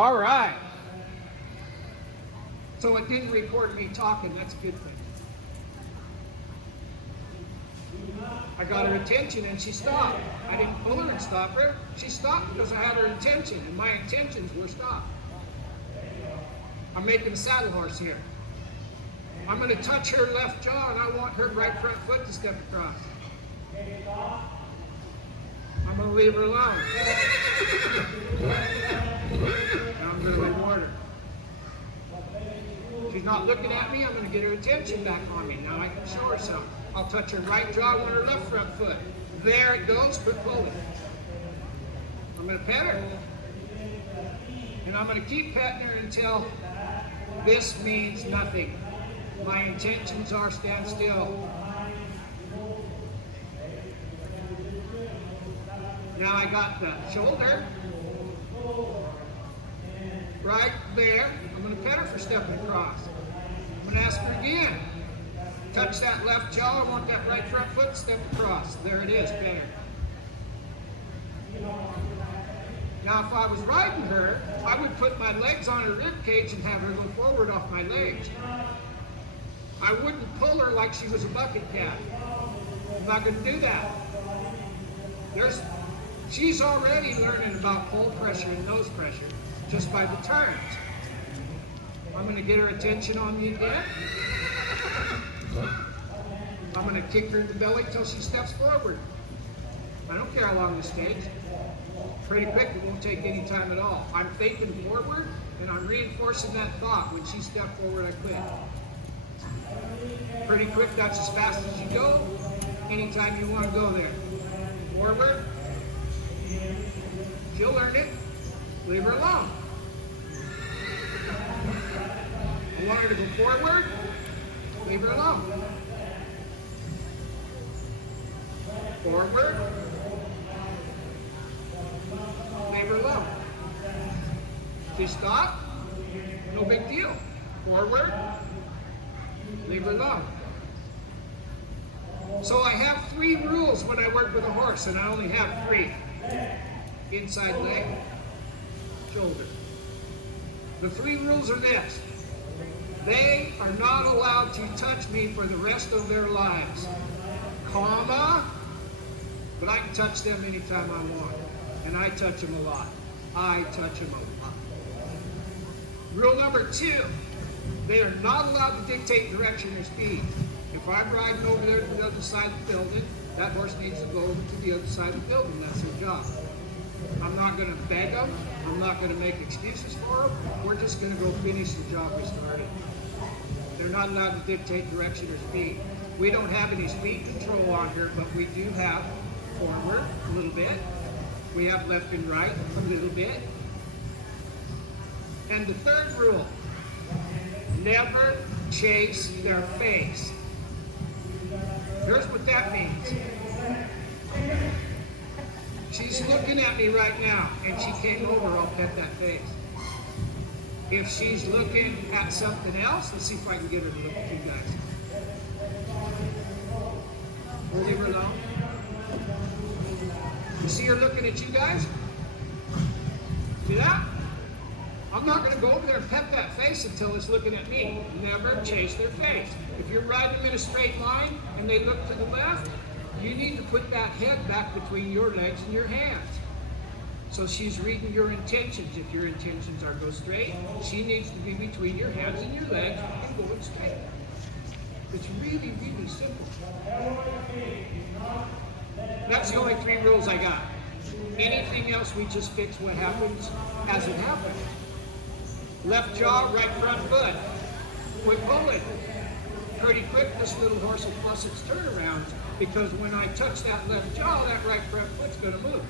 All right. So it didn't record me talking. That's a good thing. I got her attention and she stopped. I didn't pull her and stop her. She stopped because I had her attention, and my intentions were stopped. I'm making a saddle horse here. I'm going to touch her left jaw, and I want her right front foot to step across. I'm going to leave her alone. Now I'm going to reward her. She's not looking at me. I'm going to get her attention back on me. Now I can show her something. I'll touch her right jaw with her left front foot. There it goes. Quit pulling. I'm going to pet her. And I'm going to keep petting her until this means nothing. My intentions are stand still. Now I got the shoulder right there. I'm going to pet her for stepping across. I'm going to ask her again. Touch that left jaw. I want that right front foot to step across. There it is, pet her. Now if I was riding her, I would put my legs on her rib cage and have her go forward off my legs. I wouldn't pull her like she was a bucket cat. I'm not going to do that. She's already learning about pull pressure and nose pressure just by the turns. I'm going to get her attention on me again. I'm going to kick her in the belly until she steps forward. I don't care how long this takes. Pretty quick, it won't take any time at all. I'm thinking forward, and I'm reinforcing that thought. When she stepped forward, I quit. Pretty quick, that's as fast as you go. Anytime you want to go there. Forward. She'll learn it. Leave her alone. I want her to go forward. Leave her alone. Forward. Leave her alone. She stopped. No big deal. Forward. Leave her alone. So I have 3 rules when I work with a horse, and I only have 3. Inside leg, shoulder. The 3 rules are this. They are not allowed to touch me for the rest of their lives. Comma, but I can touch them anytime I want. And I touch them a lot. I touch them a lot. Rule number 2, they are not allowed to dictate direction or speed. If I'm riding over there to the other side of the building, that horse needs to go over to the other side of the building. That's their job. I'm not going to beg them. I'm not going to make excuses for them. We're just going to go finish the job we started. They're not allowed to dictate direction or speed. We don't have any speed control on her, but we do have forward a little bit. We have left and right a little bit. And the 3rd rule, never chase their face. Here's what that means. She's looking at me right now, and she came over, I'll pet that face. If she's looking at something else, let's see if I can get her to look at you guys. We'll leave her alone. You see her looking at you guys? See that? I'm not going to go over there and pet that face until it's looking at me. Never chase their face. If you're riding them in a straight line and they look to the left, you need to put that head back between your legs and your hands. So she's reading your intentions. If your intentions are go straight, she needs to be between your hands and your legs and going straight. It's really, really simple. That's the only 3 rules I got. Anything else, we just fix what happens as it happens. Left jaw, right front foot. Quit pulling. Pretty quick, this little horse will plus its turnarounds, because when I touch that left jaw, that right front foot's going to move.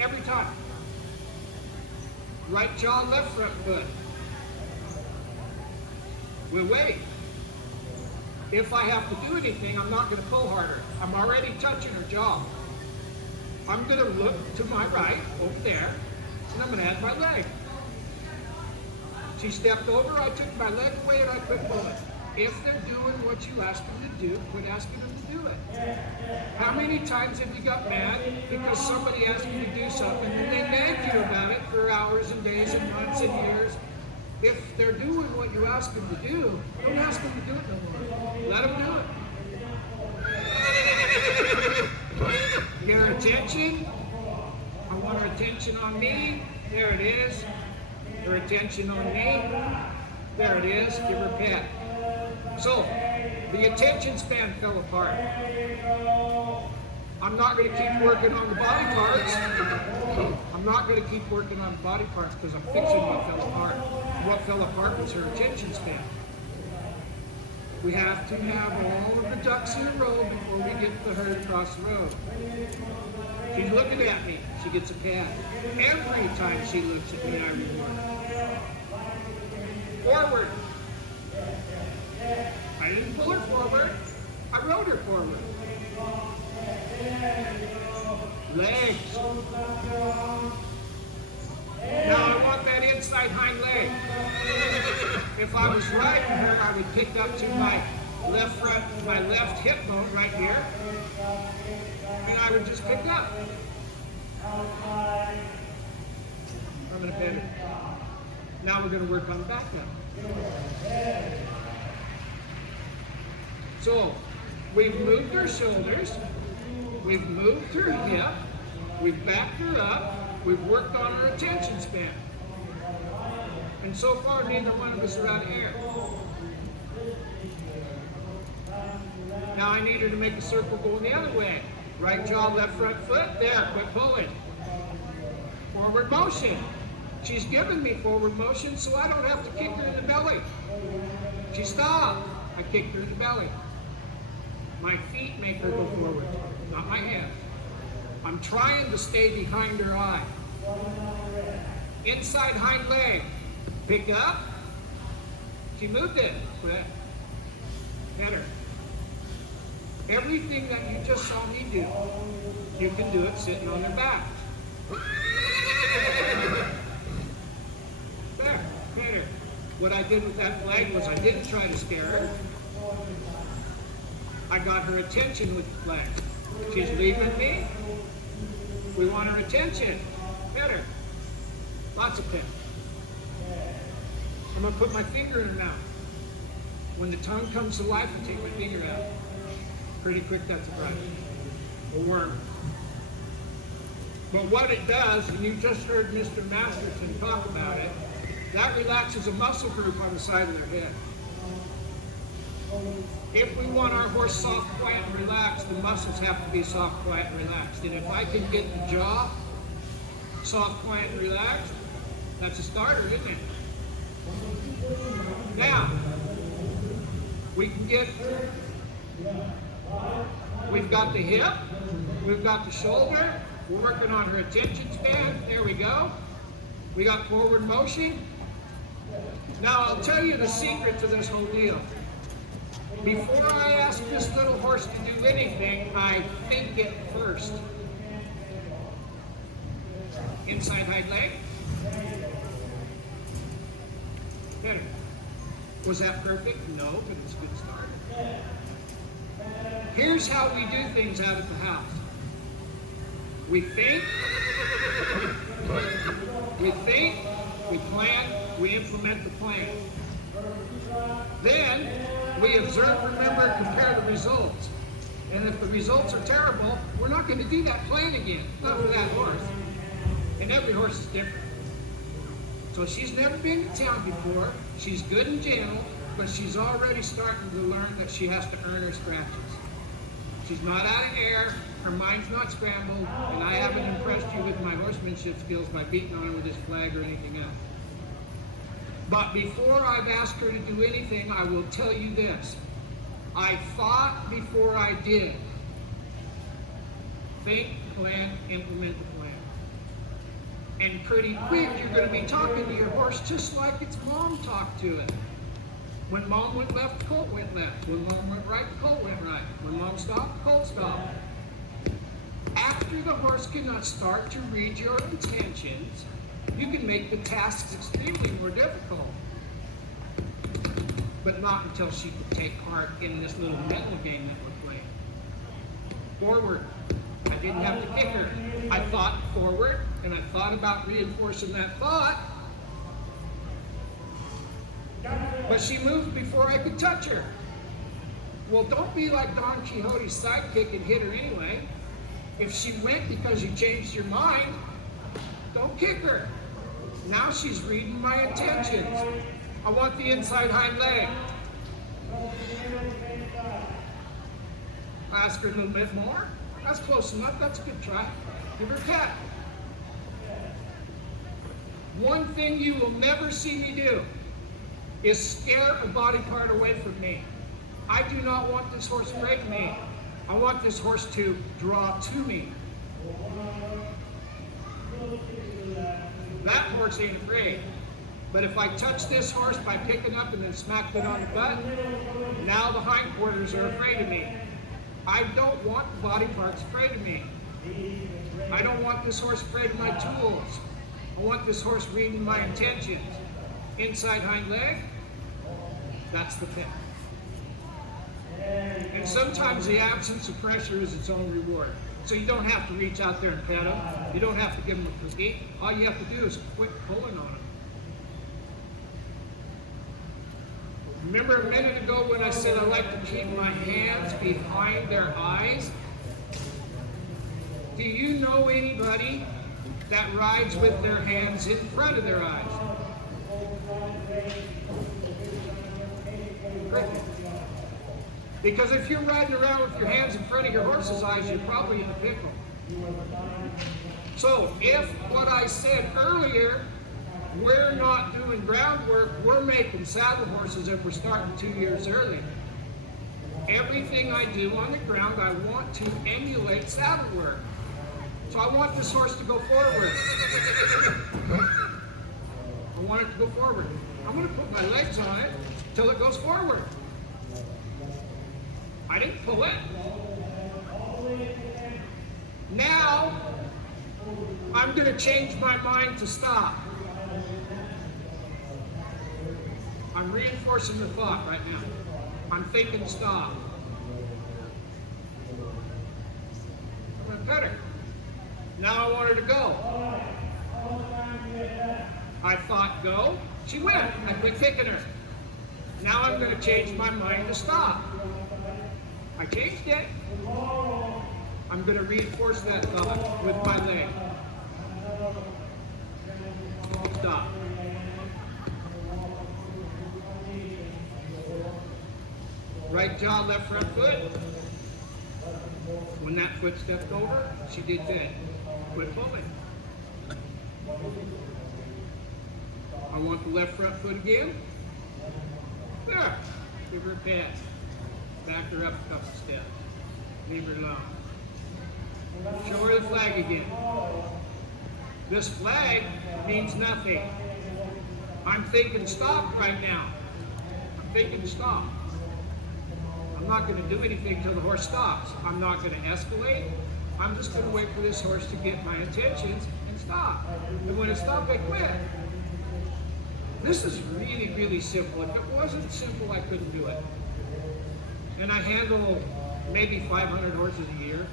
Every time. Right jaw, left front foot. We'll wait. If I have to do anything, I'm not going to pull harder. I'm already touching her jaw. I'm going to look to my right, over there, and I'm going to add my leg. She stepped over, I took my leg away, and I quit pulling. If they're doing what you asked them to do, quit asking them to do. do it? How many times have you got mad because somebody asked you to do something and they nagged you about it for hours and days and months and years? If they're doing what you ask them to do, don't ask them to do it no more. Let them do it. Get her attention. I want her attention on me. There it is. Her attention on me. There it is. Give her a pet. So, the attention span fell apart. I'm not going to keep working on the body parts. I'm not going to keep working on the body parts because I'm fixing what fell apart. What fell apart was her attention span. We have to have all of the ducks in a row before we get the herd across the road. She's looking at me. She gets a pat. Every time she looks at me, I reward her. Forward. I didn't pull her forward. I rode her forward. Legs. Now I want that inside hind leg. If I was riding her, I would pick up to my left front, my left hip bone right here, and I would just pick up. I'm going to pet her. Now we're going to work on the back up. So, we've moved her shoulders, we've moved her hip, we've backed her up, we've worked on her attention span. And so far, neither one of us are out of air. Now I need her to make a circle going the other way. Right jaw, left front foot, there, quit pulling. Forward motion. She's given me forward motion, so I don't have to kick her in the belly. She stopped. I kicked her in the belly. My feet make her go forward, not my hands. I'm trying to stay behind her eye. Inside hind leg. Pick up. She moved it. Quit. Better. Everything that you just saw me do, you can do it sitting on their back. There. Better. What I did with that flag was I didn't try to scare her. I got her attention with the flag. She's leaving me. We want her attention. Pet her. Lots of pet. I'm going to put my finger in her mouth. When the tongue comes to life, I take my finger out. Pretty quick, that's a bite. A worm. But what it does, and you just heard Mr. Masterson talk about it, that relaxes a muscle group on the side of their head. If we want our horse soft, quiet, and relaxed, the muscles have to be soft, quiet, and relaxed. And if I can get the jaw soft, quiet, and relaxed, that's a starter, isn't it? Now, we can get, we've got the hip, we've got the shoulder, we're working on her attention span, there we go. We got forward motion. Now, I'll tell you the secret to this whole deal. Before I ask this little horse to do anything, I think it first. Inside hind leg. Better. Was that perfect? No, but it's a good start. Here's how we do things out at the house. We think, we plan, we implement the plan. Then we observe, remember, compare the results. And if the results are terrible, we're not going to do that plan again. Not for that horse. And every horse is different. So she's never been to town before. She's good and gentle, but she's already starting to learn that she has to earn her scratches. She's not out of air, her mind's not scrambled, and I haven't impressed you with my horsemanship skills by beating on her with this flag or anything else. But before I've asked her to do anything, I will tell you this. I thought before I did. Think, plan, implement the plan. And pretty quick, you're going to be talking to your horse just like its mom talked to it. When mom went left, the colt went left. When mom went right, the colt went right. When mom stopped, the colt stopped. After the horse cannot start to read your intentions, you can make the tasks extremely more difficult. But not until she can take part in this little mental game that we're playing. Forward. I didn't have to kick her. I thought forward, and I thought about reinforcing that thought. But she moved before I could touch her. Well, don't be like Don Quixote's sidekick and hit her anyway. If she went because you changed your mind, don't kick her. Now she's reading my intentions. I want the inside hind leg. Ask her a little bit more. That's close enough. That's a good try. Give her a tap. One thing you will never see me do is scare a body part away from me. I do not want this horse afraid of me. I want this horse to draw to me. That horse ain't afraid. But if I touch this horse by picking up and then smacked it on the butt, now the hindquarters are afraid of me. I don't want body parts afraid of me. I don't want this horse afraid of my tools. I want this horse reading my intentions. Inside hind leg, that's the pin. And sometimes the absence of pressure is its own reward. So you don't have to reach out there and pet him. You don't have to give him a cookie. All you have to do is quit pulling on him. Remember a minute ago when I said I like to keep my hands behind their eyes? Do you know anybody that rides with their hands in front of their eyes? Because if you're riding around with your hands in front of your horse's eyes, you're probably in a pickle. So if what I said earlier, we're not doing groundwork, we're making saddle horses if we're starting 2 years early. Everything I do on the ground, I want to emulate saddle work. So I want this horse to go forward. I want it to go forward. I'm going to put my legs on it till it goes forward. I didn't pull it. Now, I'm going to change my mind to stop. I'm reinforcing the thought right now. I'm thinking stop. I'm going to pet her. Now I want her to go. I thought go. She went. I quit kicking her. Now I'm going to change my mind to stop. I changed it. I'm going to reinforce that thought with my leg. Stop. Right jaw, left front foot. When that foot stepped over, she did that. Quit pulling. I want the left front foot again. There. Give her a pat. Back her up a couple steps. Leave her alone. Show her the flag again. This flag means nothing. I'm thinking stop right now. I'm thinking stop. I'm not going to do anything until the horse stops. I'm not going to escalate. I'm just going to wait for this horse to get my intentions and stop. And when it stops, I quit. This is really, really simple. If it wasn't simple, I couldn't do it. And I handle maybe 500 horses a year.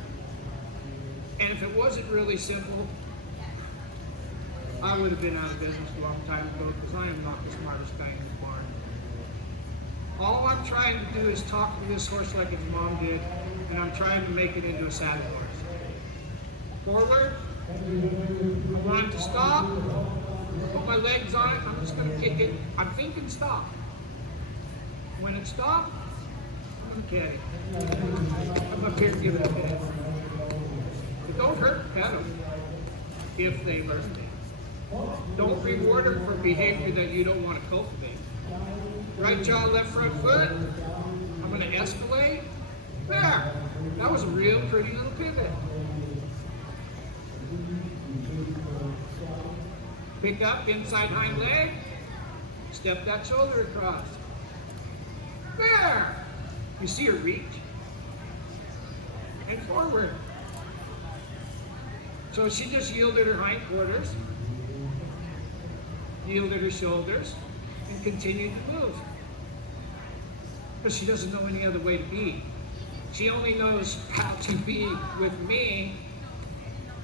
And if it wasn't really simple, I would have been out of business a long time ago because I am not the smartest guy in the barn. All I'm trying to do is talk to this horse like its mom did, and I'm trying to make it into a saddle horse. Forward. I want it to stop. Put my legs on it. I'm just going to kick it. I'm thinking stop. When it stops, I'm going to cat it. I'm up here and give it a pet. But don't hurt the pet them if they learn things. Don't reward them for behavior that you don't want to cultivate. Right jaw, left front foot. I'm going to escalate. There. That was a real pretty little pivot. Pick up, inside hind leg. Step that shoulder across. There. You see her reach. And forward. So she just yielded her hindquarters, yielded her shoulders, and continued to move. Because she doesn't know any other way to be. She only knows how to be with me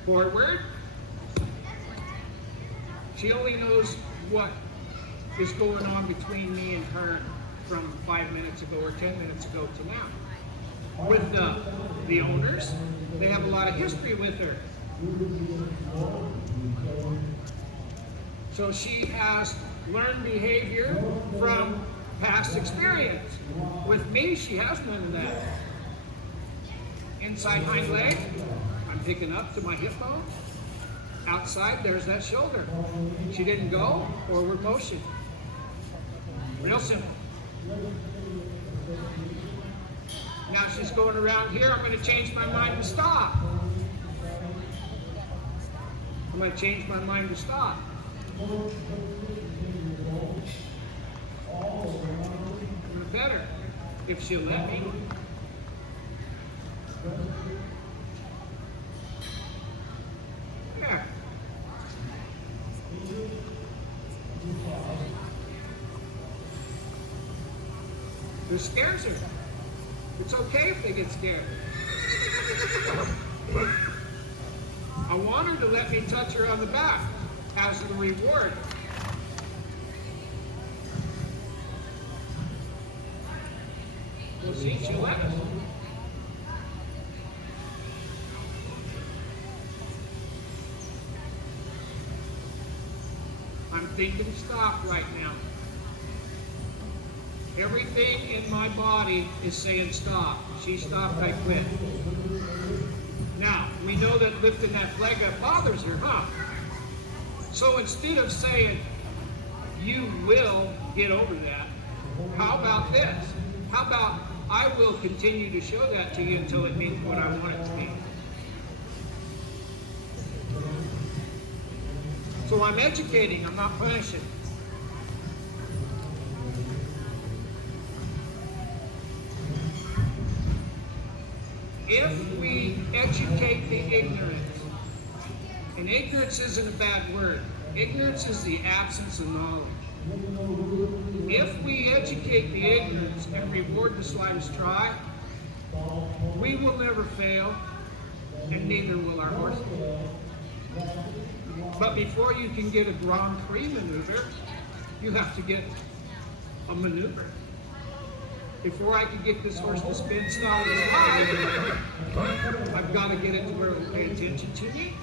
forward. She only knows what is going on between me and her from 5 minutes ago or 10 minutes ago to now. With the owners, they have a lot of history with her. So she has learned behavior from past experience. With me, she has none of that. Inside hind leg, I'm picking up to my hip bone. Outside, there's that shoulder. She didn't go, forward motion. Real simple. Now she's going around here. I'm going to change my mind to stop. I'm going to change my mind to stop. Better if she'll let me. There. This scares her. It's okay if they get scared. I want her to let me touch her on the back as the reward. We'll see, she'll let us. I'm thinking stop right now. Everything in my body is saying stop. She stopped, I quit. Now, we know that lifting that flag up bothers her, huh? So instead of saying, you will get over that, how about this? How about I will continue to show that to you until it means what I want it to be. So I'm educating, I'm not punishing. If we educate the ignorant, and ignorance isn't a bad word, ignorance is the absence of knowledge. If we educate the ignorance and reward the slightest try, we will never fail, and neither will our horses. But before you can get a Grand Prix maneuver, you have to get a maneuver. Before I can get this horse to spin solid as high, I've got to get it to where it will pay attention to me,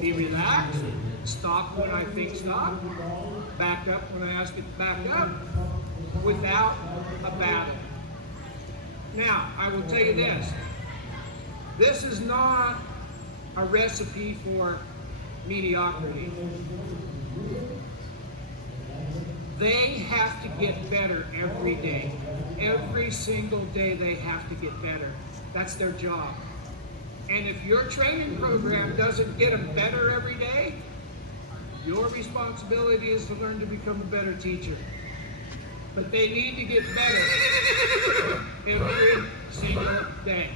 be relaxed, stop when I think stop, back up when I ask it to back up, without a battle. Now, I will tell you this. This is not a recipe for mediocrity. They have to get better every day. Every single day they have to get better. That's their job. And if your training program doesn't get them better every day, your responsibility is to learn to become a better teacher. But they need to get better every single day.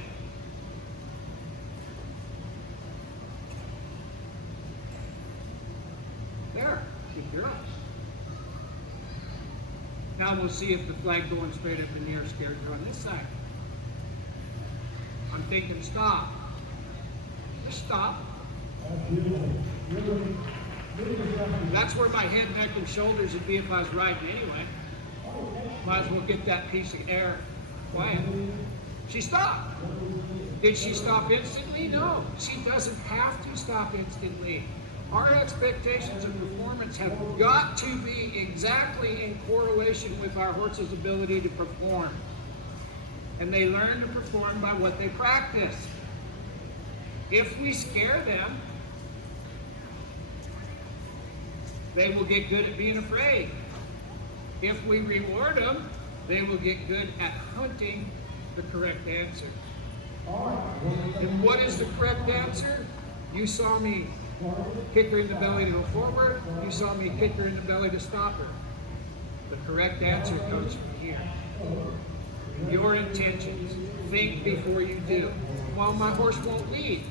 There, keep your eyes. Now we'll see if the flag going straight up in the air scares her on this side. I'm thinking stop. Just stop. That's where my head, neck, and shoulders would be if I was riding anyway. Might as well get that piece of air quiet. She stopped. Did she stop instantly? No. She doesn't have to stop instantly. Our expectations of performance have got to be exactly in correlation with our horse's ability to perform. And they learn to perform by what they practice. If we scare them, they will get good at being afraid. If we reward them, they will get good at hunting the correct answer. And what is the correct answer? You saw me kick her in the belly to go forward. You saw me kick her in the belly to stop her. The correct answer comes from here. Your intentions. Think before you do. Well, my horse won't lead.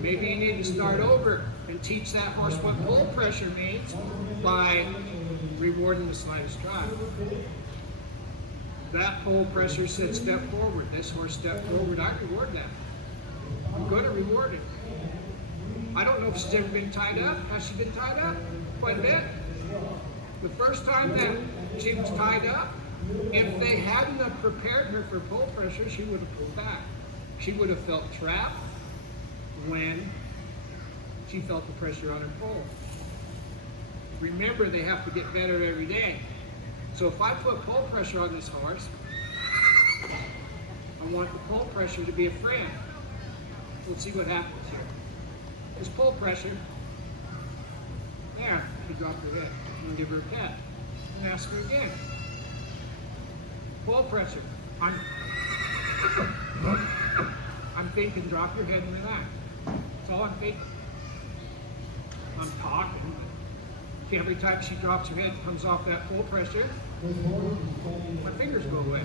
Maybe you need to start over and teach that horse what bull pressure means by rewarding the slightest drive. That pole pressure said step forward. This horse stepped forward. I reward that. I'm going to reward it. I don't know if she's ever been tied up. Has she been tied up? Quite a bit. The first time that she was tied up, if they hadn't have prepared her for pole pressure, she would have pulled back. She would have felt trapped when she felt the pressure on her pole. Remember, they have to get better every day. So if I put pole pressure on this horse, I want the pole pressure to be a friend. We'll see what happens here. There's pole pressure. There, she dropped her head. I'm gonna give her a pat and ask her again. Pole pressure. I'm thinking, drop your head and relax. That's all I'm thinking. I'm talking. Every time she drops her head, comes off that pole pressure, my fingers go away.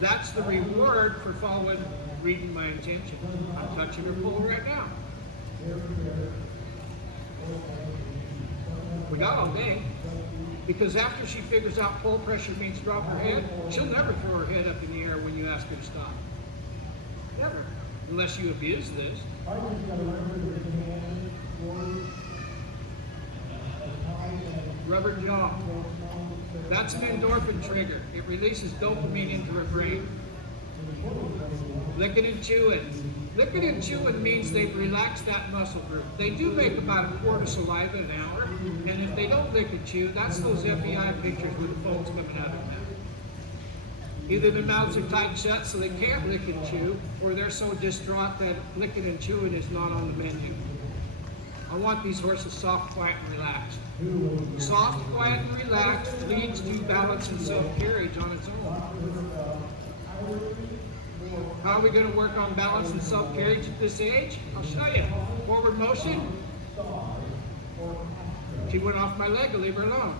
That's the reward for following, reading my intention. I'm touching her pole right now. We got all day. Because after she figures out pole pressure means drop her head, she'll never throw her head up in the air when you ask her to stop. Never. Unless you abuse this. Rubber jaw. That's an endorphin trigger. It releases dopamine into her brain. Licking and chewing. Licking and chewing means they've relaxed that muscle group. They do make about a quart of saliva an hour, and if they don't lick and chew, that's those FEI pictures with the foam's coming out of their mouth. Either their mouths are tight shut so they can't lick and chew, or they're so distraught that licking and chewing is not on the menu. I want these horses soft, quiet, and relaxed. Soft, quiet, and relaxed leads to balance and self-carriage on its own. How are we going to work on balance and self-carriage at this age? I'll show you. Forward motion. She went off my leg, I'll leave her alone.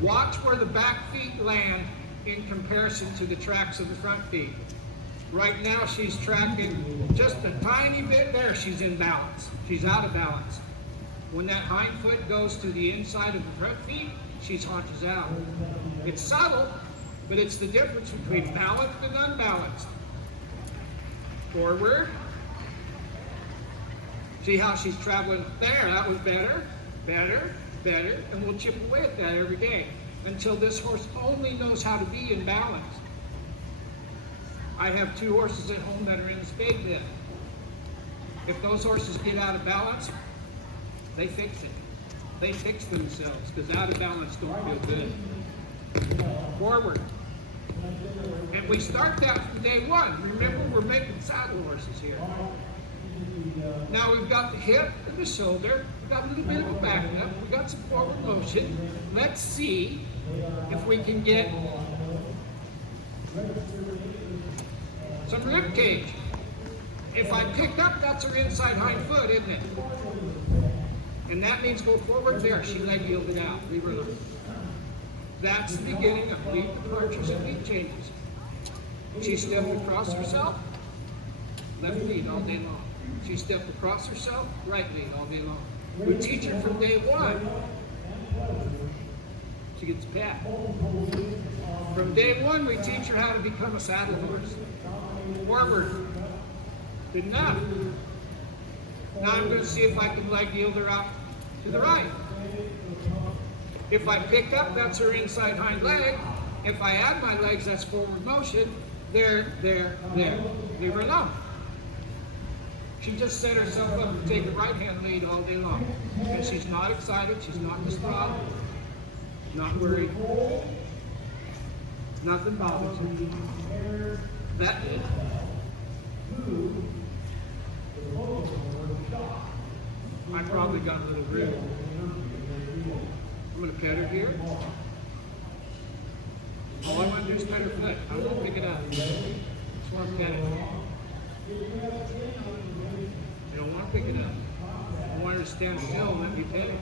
Watch where the back feet land in comparison to the tracks of the front feet. Right now she's tracking just a tiny bit there. She's in balance. She's out of balance. When that hind foot goes to the inside of the front feet, she haunches out. It's subtle, but it's the difference between balanced and unbalanced. Forward. See how she's traveling there? That was better, better, better, and we'll chip away at that every day until this horse only knows how to be in balance. I have 2 horses at home that are in the spade bit. If those horses get out of balance, they fix it. They fix themselves because out of balance don't feel good. Forward. And we start that from day one. Remember, we're making saddle horses here. Now we've got the hip and the shoulder. We've got a little bit of a back up. We've got some forward motion. Let's see if we can get some rib cage. If I pick up, that's her inside hind foot, isn't it? And that means go forward there. She leg yielded out. Leave her alone. That's the beginning of lead departures and lead changes. She stepped across herself, left lead all day long. She stepped across herself, right lead all day long. We teach her from day one. She gets a pat. From day one, we teach her how to become a saddle horse. Forward. Good enough. Now I'm going to see if I can leg yield her out to the right. If I pick up, that's her inside hind leg. If I add my legs, that's forward motion. There, there, there. Leave her alone. She just set herself up to take a right-hand lead all day long. And she's not excited, she's not distraught, not worried. Nothing bothers her. That did. I probably got a little rude. I'm going to pet her here. All I want to do is pet her foot. I don't want to pick it up. I just want to pet it. I don't want to pick it up. I want her to stand still and let me pet it.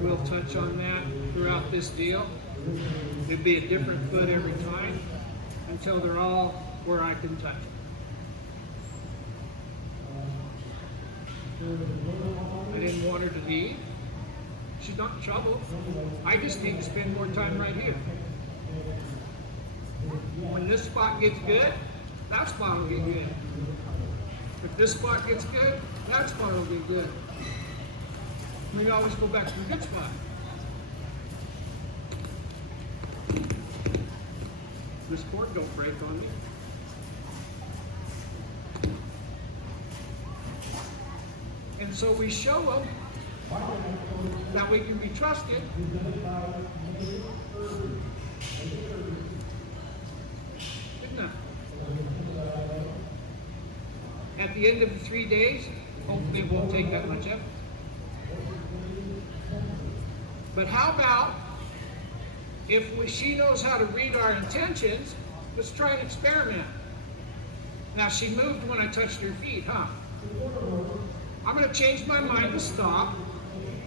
We'll touch on that throughout this deal. It'll be a different foot every time. until they're all where I can touch them. I didn't want her to leave. She's not in trouble. I just need to spend more time right here. When this spot gets good, that spot will get good. If this spot gets good, that spot will get good. We always go back to the good spot. This cord don't break on me. And so we show them that we can be trusted. Isn't it? At the end of the 3 days, hopefully it won't take that much effort. But how about if she knows how to read our intentions, let's try an experiment. Now she moved when I touched her feet, huh? I'm going to change my mind to stop,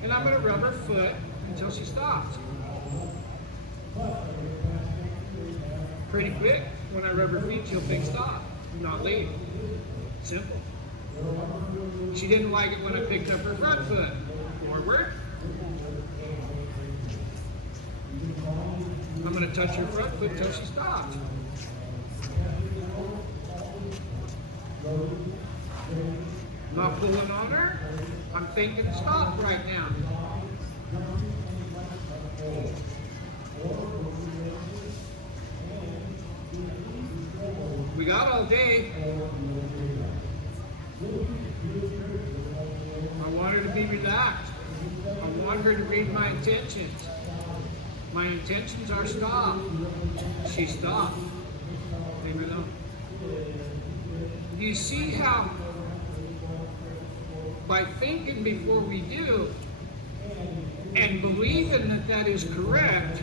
and I'm going to rub her foot until she stops. Pretty quick, when I rub her feet, she'll think stop, not leave. Simple. She didn't like it when I picked up her front foot. Forward. I'm going to touch her front foot until she stops. Not pulling on her. I'm thinking stop right now. We got all day. I want her to be relaxed. I want her to read my intentions. My intentions are stop. She stopped. Leave her alone. Do you see how by thinking before we do and believing that that is correct,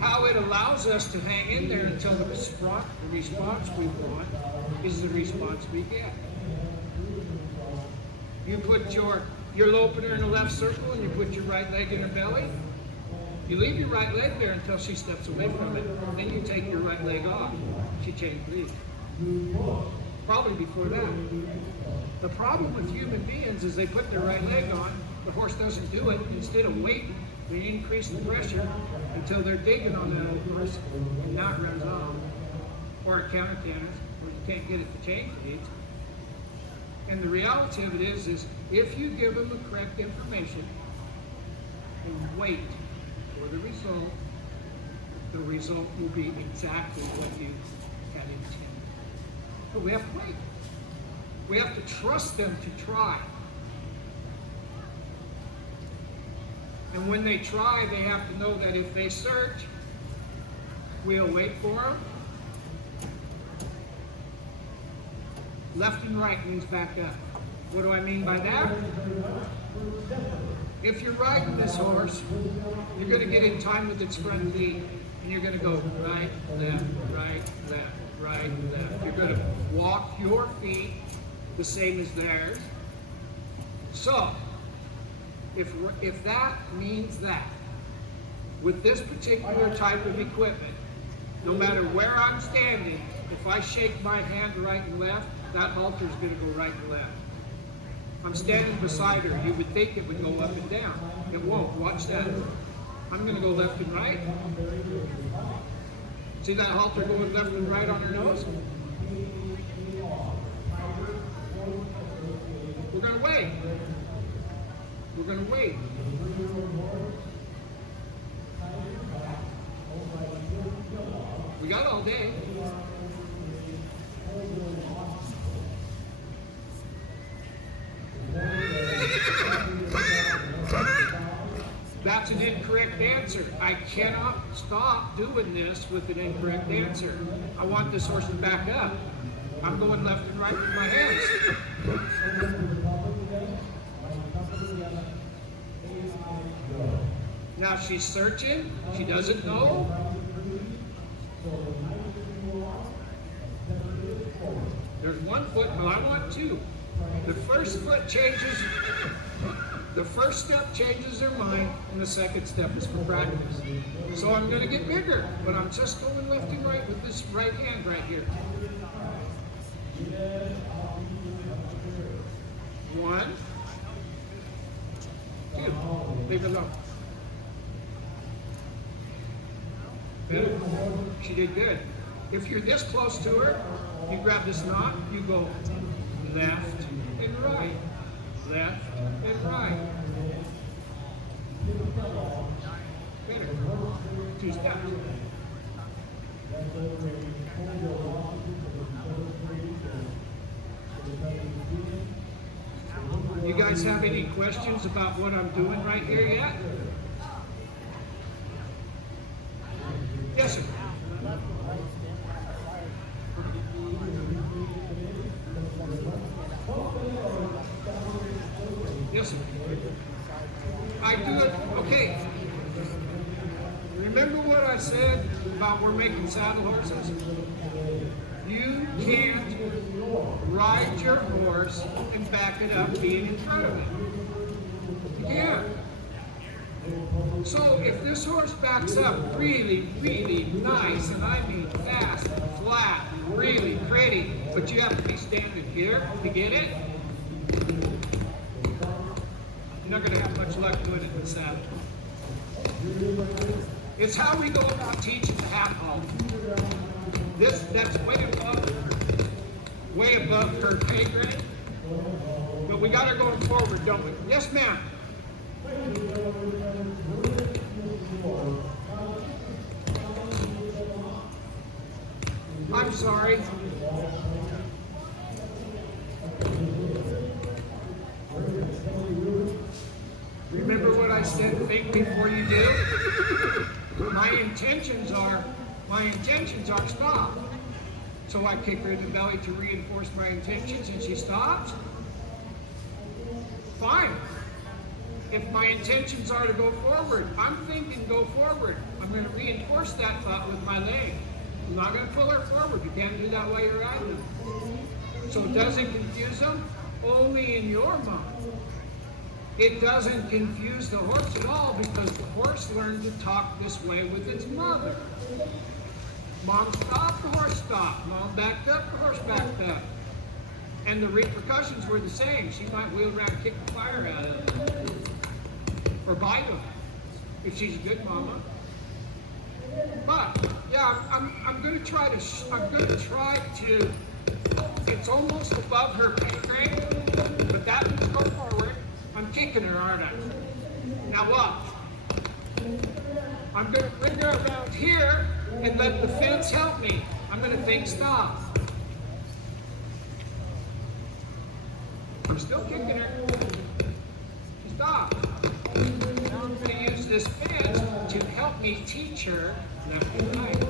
how it allows us to hang in there until the response we want is the response we get. You put your opener in the left circle and you put your right leg in her belly. You leave your right leg there until she steps away from it. Then you take your right leg off. She changed leads. Probably before that. The problem with human beings is they put their right leg on, the horse doesn't do it. Instead of waiting, they increase the pressure until they're digging on that horse, and now it runs off. Or it counter canters, or you can't get it to change leads. And the reality of it is if you give them the correct information and wait for the result will be exactly what you had intended. But we have to wait. We have to trust them to try. And when they try, they have to know that if they search, we'll wait for them. Left and right means back up. What do I mean by that? If you're riding this horse, you're going to get in time with its front feet, and you're going to go right, left, right, left, right, left. You're going to walk your feet the same as theirs. So, if that means that, with this particular type of equipment, no matter where I'm standing, if I shake my hand right and left, that halter is going to go right and left. I'm standing beside her. You would think it would go up and down. It won't. Watch that. I'm going to go left and right. See that halter going left and right on her nose? We're going to wait. We're going to wait. We got all day. That's an incorrect answer. I cannot stop doing this with an incorrect answer. I want this horse to back up. I'm going left and right with my hands. Now she's searching. She doesn't know. There's one foot, but I want two. The first foot changes The first step changes their mind, and the second step is for practice. So I'm going to get bigger, but I'm just going left and right with this right hand right here. 1, 2. Leave it alone. Better. She did good. If you're this close to her, you grab this knot, you go left and right, left and right. Better. 2 steps. You guys have any questions about what I'm doing right here yet? Yes, sir. Yes, sir. I do it. Okay. Remember what I said about we're making saddle horses? You can't ride your horse and back it up being in front of it. You can't. So if this horse backs up really, really nice, and I mean fast, flat, really pretty, but you have to be standing here to get it, you're not going to have much luck doing it in the saddle. It's how we go about teaching the half halt. That's way above her pay grade. But we got her going forward, don't we? Yes, ma'am. I'm sorry. Remember what I said, think before you do? My intentions are stop. So I kick her in the belly to reinforce my intentions and she stops. Fine. If my intentions are to go forward, I'm thinking go forward. I'm going to reinforce that thought with my leg. I'm not going to pull her forward. You can't do that while you're riding them. So it doesn't confuse them? Only in your mind. It doesn't confuse the horse at all because the horse learned to talk this way with its mother. Mom stopped, the horse stopped. Mom backed up, the horse backed up. And the repercussions were the same. She might wheel around and kick the fire out of them. Or bite them, if she's a good mama. But, yeah, I'm going to try to, it's almost above her pay grade, but that means go forward. I'm kicking her, aren't I? Now what? I'm going to bring her around here and let the fence help me. I'm going to think stop. I'm still kicking her. Stop. Now I'm going to use this fence to help me teach her left and right.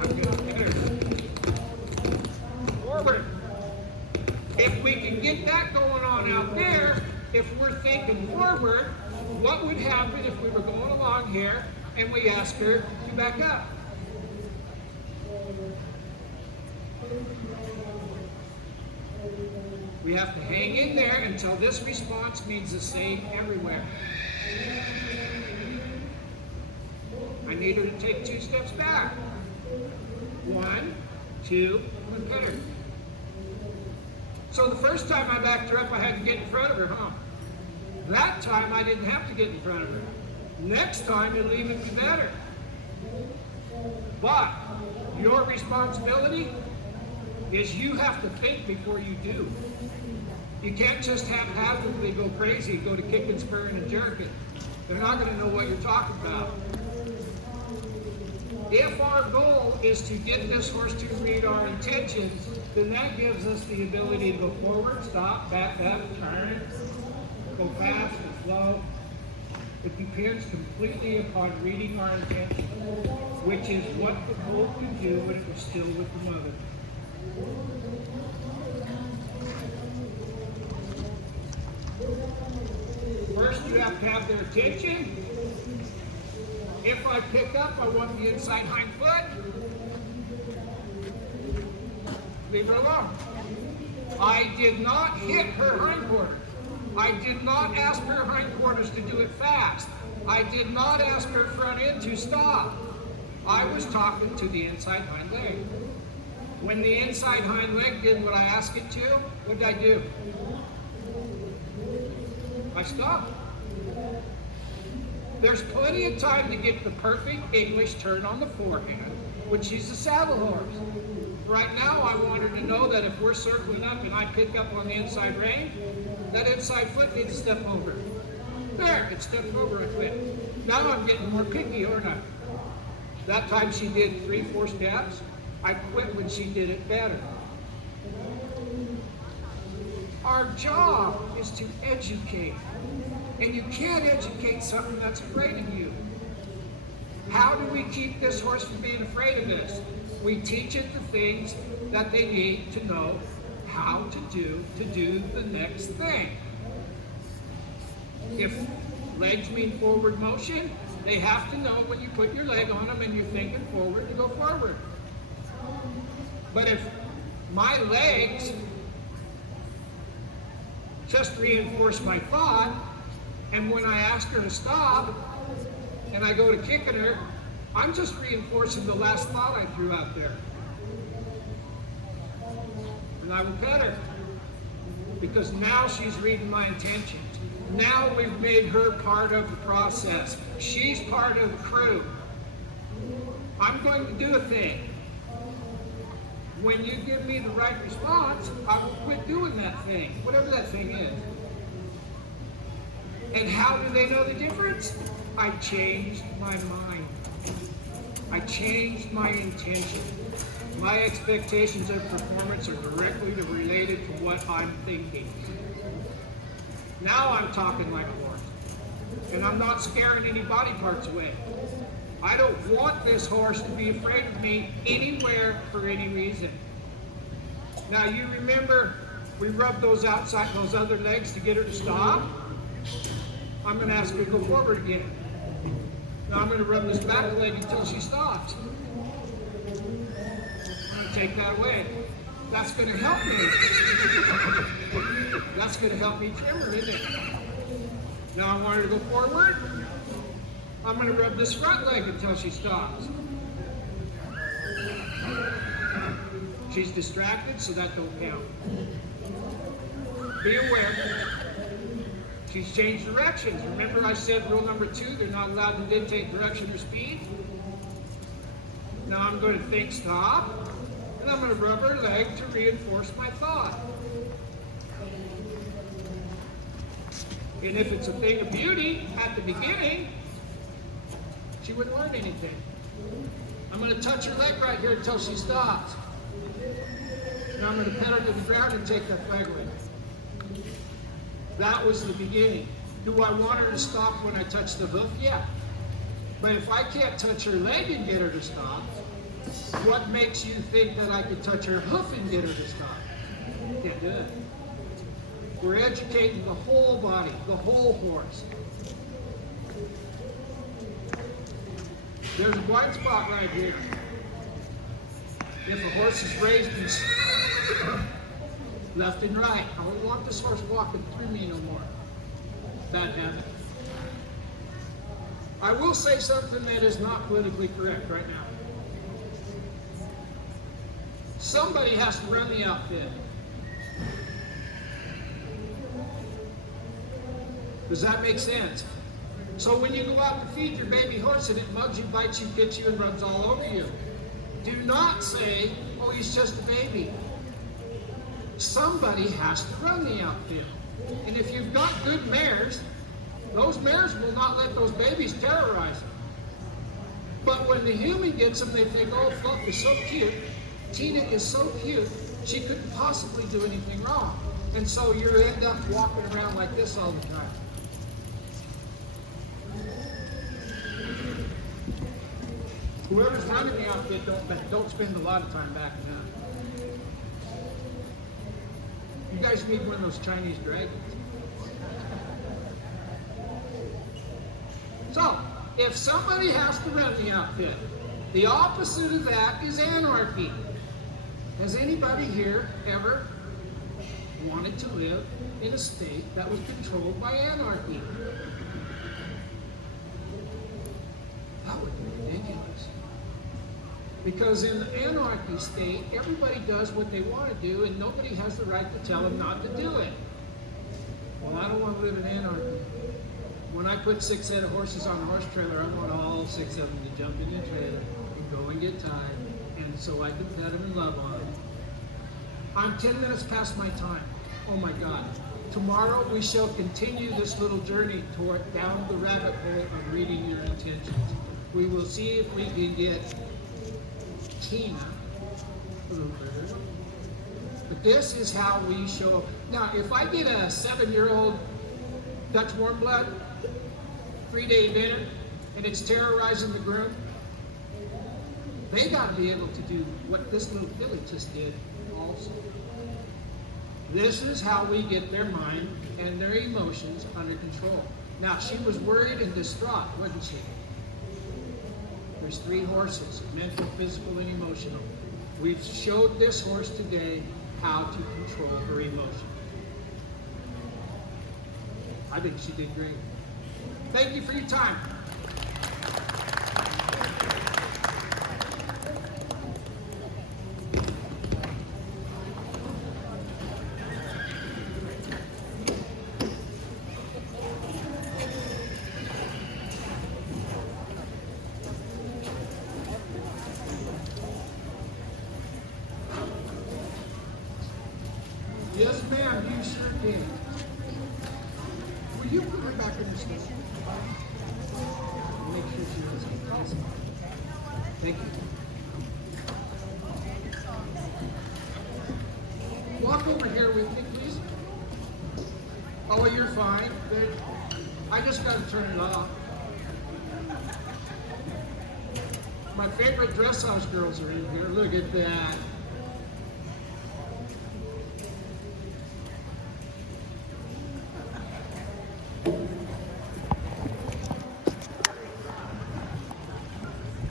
I'm going to hit her. Forward. If we can get that going on out there, if we're thinking forward, what would happen if we were going along here and we asked her to back up? We have to hang in there until this response means the same everywhere. I need her to take 2 steps back. 1, 2, and hit her. So the first time I backed her up, I had to get in front of her, huh? That time I didn't have to get in front of her. Next time it'll even be better. But your responsibility is you have to think before you do. You can't just haphazardly go crazy, go to kicking, spurring, and jerking. They're not going to know what you're talking about. If our goal is to get this horse to read our intentions, then that gives us the ability to go forward, stop, back up, turn, go fast and slow. It depends completely upon reading our intentions, which is what the bull could do when it was still with the mother. First, you have to have their attention. If I pick up, I want the inside hind foot. Leave her alone. I did not hit her hindquarter. I did not ask her hindquarters to do it fast. I did not ask her front end to stop. I was talking to the inside hind leg. When the inside hind leg did what I asked it to, what did I do? I stopped. There's plenty of time to get the perfect English turn on the forehand when she's a saddle horse. Right now, I want her to know that if we're circling up and I pick up on the inside rein, that inside foot needs to step over. There, it stepped over, I quit. Now I'm getting more picky, aren't I? That time she did 3-4 steps. I quit when she did it better. Our job is to educate. And you can't educate something that's afraid of you. How do we keep this horse from being afraid of this? We teach it the things that they need to know how to do the next thing. If legs mean forward motion, they have to know when you put your leg on them and you're thinking forward to go forward. But if my legs just reinforce my thought, and when I ask her to stop and I go to kicking her, I'm just reinforcing the last thought I threw out there. And I will pet her because now she's reading my intentions. Now we've made her part of the process. She's part of the crew. I'm going to do a thing. When you give me the right response, I will quit doing that thing, whatever that thing is. And how do they know the difference? I changed my mind. I changed my intention. My expectations of performance are directly related to what I'm thinking. Now I'm talking like a horse. And I'm not scaring any body parts away. I don't want this horse to be afraid of me anywhere for any reason. Now you remember we rubbed those other legs to get her to stop? I'm going to ask her to go forward again. Now I'm going to rub this back leg until she stops. I'm going to take that away. That's going to help me. That's going to help me trim her, isn't it? Now I want her to go forward. I'm going to rub this front leg until she stops. She's distracted, so that don't count. Be aware. She's changed directions. Remember I said rule number 2, they're not allowed to dictate direction or speed? Now I'm going to think stop, and I'm going to rub her leg to reinforce my thought. And if it's a thing of beauty at the beginning, she wouldn't learn anything. I'm going to touch her leg right here until she stops. Now I'm going to pet her to the ground and take that leg away. That was the beginning. Do I want her to stop when I touch the hoof? Yeah. But if I can't touch her leg and get her to stop, what makes you think that I could touch her hoof and get her to stop? Can't do it. We're educating the whole body, the whole horse. There's a blind spot right here. If a horse is raised in left and right, I don't want this horse walking through me no more. Bad habit. I will say something that is not politically correct right now. Somebody has to run the outfit. Does that make sense? So when you go out to feed your baby horse and it mugs you, bites you, gets you, and runs all over you, do not say, oh, he's just a baby. Somebody has to run the outfit. And if you've got good mares, those mares will not let those babies terrorize them. But when the human gets them, they think, oh, Fluff is so cute. Tina is so cute. She couldn't possibly do anything wrong. And so you end up walking around like this all the time. Whoever's running the outfit, don't spend a lot of time backing up. You guys need one of those Chinese dragons. So, if somebody has to run the outfit, the opposite of that is anarchy. Has anybody here ever wanted to live in a state that was controlled by anarchy. That would be ridiculous. Because in the anarchy state, everybody does what they want to do and nobody has the right to tell them not to do it. Well, I don't want to live in anarchy. When I put 6 head of horses on a horse trailer, I want all 6 of them to jump in the trailer and go and get tied, and so I can pet them and love on them. I'm 10 minutes past my time. Oh my God. Tomorrow we shall continue this little journey down the rabbit hole of reading your intentions. We will see if we can get Tina, a little better. But this is how we show. Now, if I get a 7-year-old Dutch warm blood, 3-day dinner, and it's terrorizing the groom, they got to be able to do what this little filly just did also. This is how we get their mind and their emotions under control. Now, she was worried and distraught, wasn't she? There's 3 horses, mental, physical, and emotional. We've showed this horse today how to control her emotion. I think she did great. Thank you for your time. Yes, ma'am, you sure did. Will you put her back in the station? Make sure she doesn't. Thank you. Walk over here with me, please. Oh, you're fine. Good. I just got to turn it off. My favorite dressage girls are in here. Look at that.